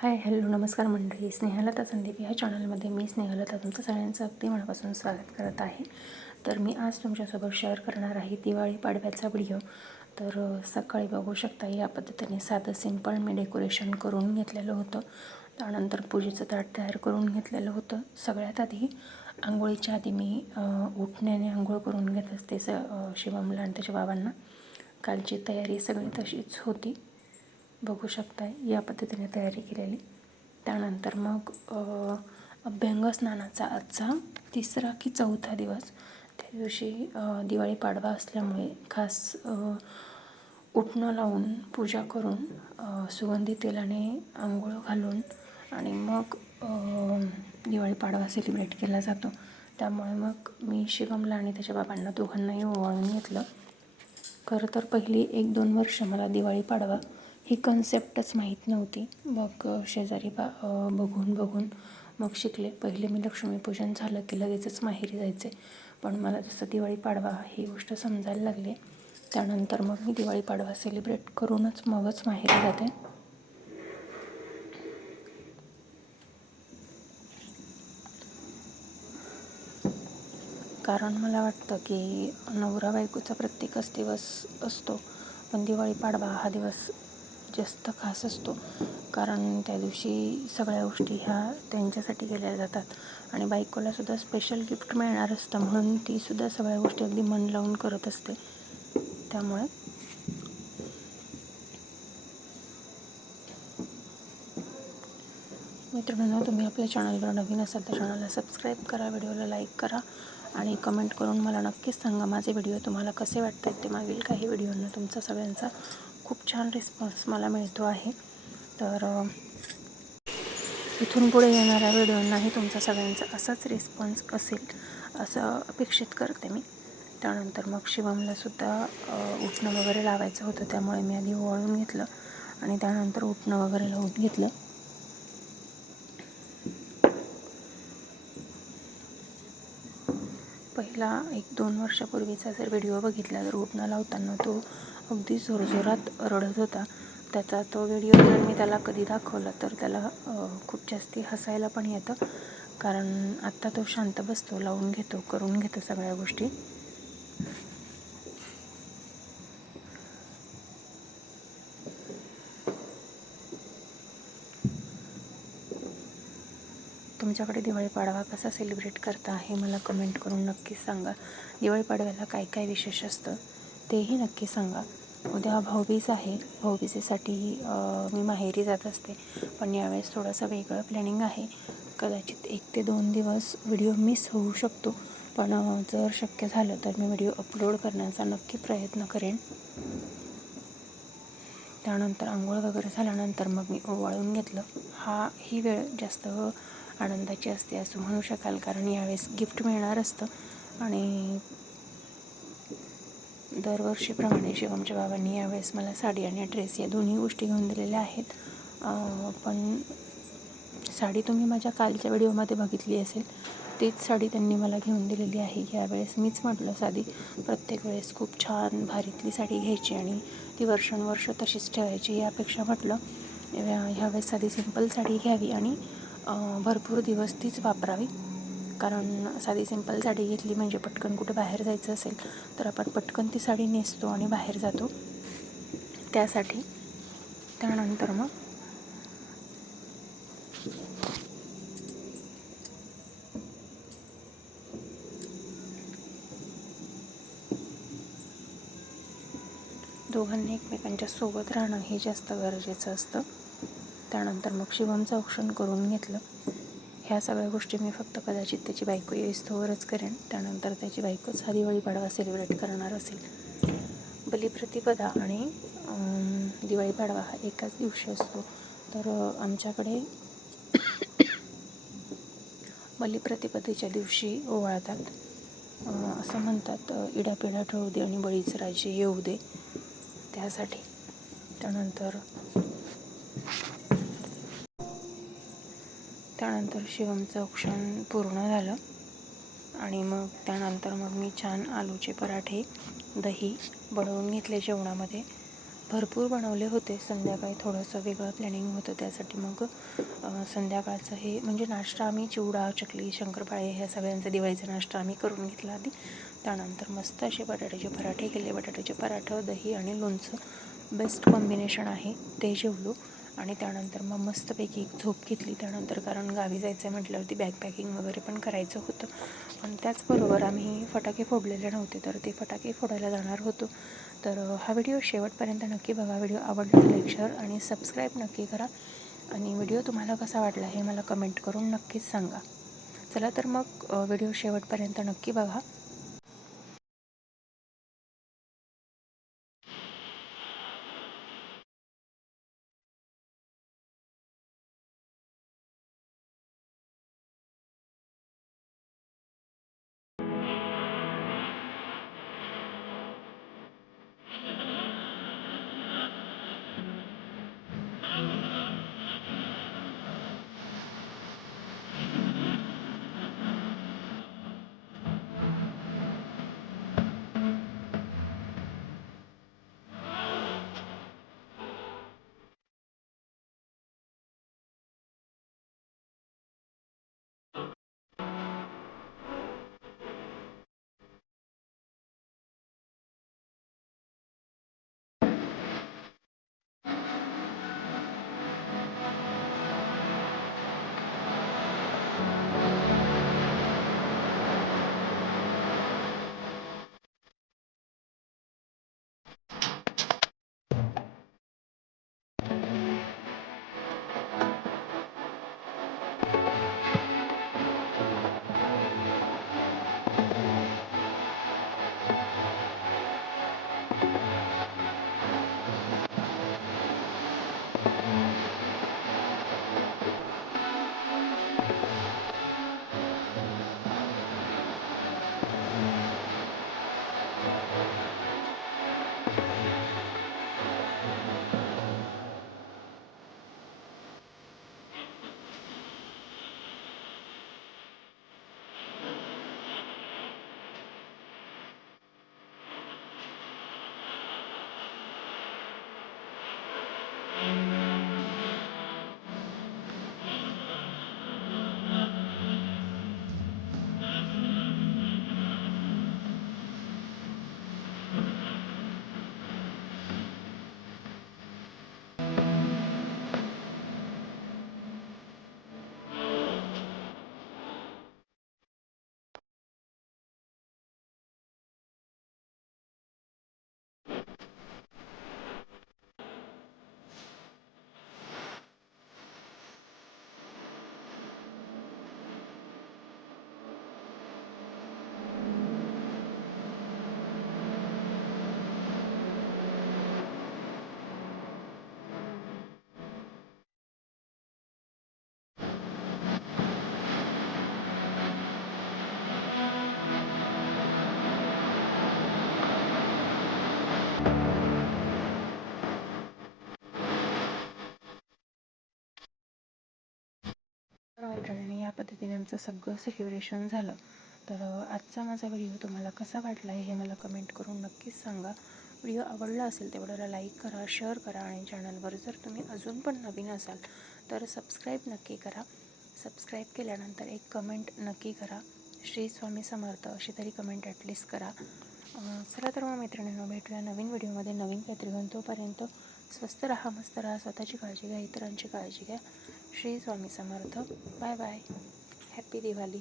Hi hello नमस्कार मंडळी, स्नेहलता संदीप ह्या चॅनलमध्ये मी स्नेहलता तुमचं सगळ्यांचं अगदी मनापासून स्वागत करत आहे. तर मी आज तुमच्यासोबत शेअर करणार आहे दिवाळी पाडव्याचा व्हिडिओ. तर सकाळी बघू शकता या पद्धतीने साधं सिंपल मी डेकोरेशन करून घेतलेलं होतं. त्यानंतर पूजेचं ताट तयार करून घेतलेलं होतं. सगळ्यात आधी आंघोळीच्या आधी मी उठण्याने आंघोळ करून घेत असते शिवमला आणि त्याच्या बाबांना. कालची तयारी सगळी तशीच होती, बघू शकताय या पद्धतीने तयारी केलेली. त्यानंतर मग अभ्यंग स्नानाचा आजचा तिसरा की चौथा दिवस. त्या दिवशी दिवाळी पाडवा असल्यामुळे खास उटणं लावून पूजा करून सुगंधी तेलाने आंघोळ घालून आणि मग दिवाळी पाडवा सेलिब्रेट केला जातो. त्यामुळे मग मी शिवमला आणि त्याच्या बाबांना दोघांनाही ओवाळून घेतलं. खरं तर पहिली 1-2 वर्ष मला दिवाळी पाडवा ही कन्सेप्टच माहीत नव्हती. मग शेजारी बघून मग शिकले. पहिले मी लक्ष्मीपूजन झालं की लगेचच माहेरी जायचे, पण मला जसं दिवाळी पाडवा ही गोष्ट समजायला लागली त्यानंतर मग मी दिवाळी पाडवा सेलिब्रेट करूनच मगच माहेरी जाते. कारण मला वाटतं की नवरा बायकोचा प्रत्येकच दिवस असतो, पण दिवाळी पाडवा हा दिवस जास्त खास असतो. कारण त्या दिवशी सगळ्या गोष्टी ह्या त्यांच्यासाठी केल्या जातात आणि बायकोलासुद्धा स्पेशल गिफ्ट मिळणार असतं, म्हणून तीसुद्धा सगळ्या गोष्टी अगदी मन लावून करत असते. त्यामुळे मित्रांनो, तुम्ही आपल्या चॅनलवर नवीन असाल तर चॅनलला सबस्क्राईब करा, व्हिडिओला लाईक करा आणि कमेंट करून मला नक्कीच सांगा माझे व्हिडिओ तुम्हाला कसे वाटतात ते. मागील काही व्हिडिओंना तुमचा सगळ्यांचा खूप छान रिस्पॉन्स मला मिळतो आहे. तर इथून पुढे येणाऱ्या व्हिडिओंनाही तुमचा सगळ्यांचा असाच रिस्पॉन्स असेल असं अपेक्षित करते मी. त्यानंतर मग शिवमलासुद्धा उठणं वगैरे लावायचं होतं, त्यामुळे मी आधी ओवाळून घेतलं आणि त्यानंतर उठणं वगैरे लावून घेतलं. पहिला 1-2 वर्षापूर्वीचा जर व्हिडिओ बघितला तर उठणं लावताना तो अगदी जोरजोरात रडत होता. त्याचा तो व्हिडिओ जर मी त्याला कधी दाखवला तर त्याला खूप जास्ती हसायला पण येतं, कारण आत्ता तो शांत बसतो, लावून घेतो, करून घेतो सगळ्या गोष्टी. तुमच्याकडे दिवाळी पाडवा कसा सेलिब्रेट करता हे मला कमेंट करून नक्कीच सांगा. दिवाळी पाडव्याला काय काय विशेष असतं तेही नक्की सांगा. उद्या भाऊबीज आहे. भाऊबीजेसाठी मी माहेरी जात असते, पण यावेळेस थोडंसं वेगळं प्लॅनिंग आहे. कदाचित 1 ते 2 दिवस व्हिडिओ मिस होऊ शकतो, पण जर शक्य झालं तर मी व्हिडिओ अपलोड करण्याचा नक्की प्रयत्न करेन. त्यानंतर आंघोळ वगैरे झाल्यानंतर मग मी ओवाळून घेतलं. ही वेळ जास्त आनंदाची असते असं म्हणू शकाल, कारण यावेळेस गिफ्ट मिळणार असतं आणि दरवर्षीप्रमाणे शिवमच्या बाबांनी यावेळेस मला साडी आणि ड्रेस या दोन्ही गोष्टी घेऊन दिलेल्या आहेत. पण साडी तुम्ही माझ्या कालच्या व्हिडिओमध्ये बघितली असेल, तीच साडी त्यांनी मला घेऊन दिलेली आहे. यावेळेस मीच म्हटलं साधी प्रत्येक वेळेस खूप छान भारीतली साडी घ्यायची आणि ती वर्षानुवर्ष तशीच ठेवायची, यापेक्षा म्हटलं ह्यावेळेस साधी सिंपल साडी घ्यावी आणि भरपूर दिवस तीच वापरावी. कारण साधी सिंपल साडी घेतली म्हणजे पटकन कुठे बाहेर जायचं असेल तर आपण पटकन ती साडी नेसतो आणि बाहेर जातो, त्यासाठी. त्यानंतर मग दोघांनी एकमेकांच्या सोबत राहणं हे जास्त गरजेचं असतं. त्यानंतर मग शिवमचं औक्षण करून घेतलं. ह्या सगळ्या गोष्टी मी फक्त कदाचित त्याची बायको येईस्तोवरच करेन. त्यानंतर त्याची बायकोच हा दिवाळी पाडवा सेलिब्रेट करणार असेल. बलिप्रतिपदा आणि दिवाळी पाडवा हा एकाच दिवशी असतो. तर आमच्याकडे बलिप्रतिपदेच्या दिवशी ओवाळतात. असं म्हणतात, इडापिडा टळू दे आणि बळीचे राजे येऊ दे, त्यासाठी. त्यानंतर शिवमचं औक्षण पूर्ण झालं आणि मग त्यानंतर मग मी छान आलूचे पराठे, दही बनवून घेतले जेवणामध्ये भरपूर बनवले होते. संध्याकाळी थोडंसं वेगळं प्लॅनिंग होतं, त्यासाठी मग संध्याकाळचं हे म्हणजे नाश्ता आम्ही चिवडा, चकली, शंकरपाळे ह्या सगळ्यांचा दिवाळीचा नाश्ता आम्ही करून घेतला आधी. त्यानंतर मस्त असे बटाट्याचे पराठे केले. बटाट्याचे पराठं, दही आणि लोणचं बेस्ट कॉम्बिनेशन आहे, ते जेवलो. आणि त्यानंतर मग मस्तपैकी एक झोप घेतली. त्यानंतर कारण गावी जायचं आहे म्हटल्यावरती बॅग पॅकिंग वगैरे पण करायचं होतं. आणि त्याचबरोबर आम्ही फटाके फोडलेले नव्हते, तर ते फटाके फोडायला जाणार होतो. तर हा व्हिडिओ शेवटपर्यंत नक्की बघा. व्हिडिओ आवडला तर लाईक, शेअर आणि सबस्क्राईब नक्की करा. आणि व्हिडिओ तुम्हाला कसा वाटला हे मला कमेंट करून नक्कीच सांगा. चला तर मग व्हिडिओ शेवटपर्यंत नक्की बघा. मैत्रिणींनी या पद्धतीने आमचं सगळं सेलिब्रेशन झालं. तर आजचा माझा व्हिडिओ तुम्हाला कसा वाटला हे मला कमेंट करून नक्कीच सांगा. व्हिडिओ आवडला असेल तेवढ्याला लाईक करा, शेअर करा आणि चॅनलवर जर तुम्ही अजून पण नवीन असाल तर सबस्क्राईब नक्की करा. सबस्क्राईब केल्यानंतर एक कमेंट नक्की करा. श्री स्वामी समर्थ अशी तरी कमेंट ॲटलिस्ट करा. चला तर मग मैत्रिणींनो, भेटूया नवीन व्हिडिओमध्ये नवीन काहीतरी घेऊन. तोपर्यंत स्वस्त राहा, मस्त राहा, स्वतःची काळजी घ्या, इतरांची काळजी घ्या. Shri Swami Samarth. Bye bye. Happy Diwali.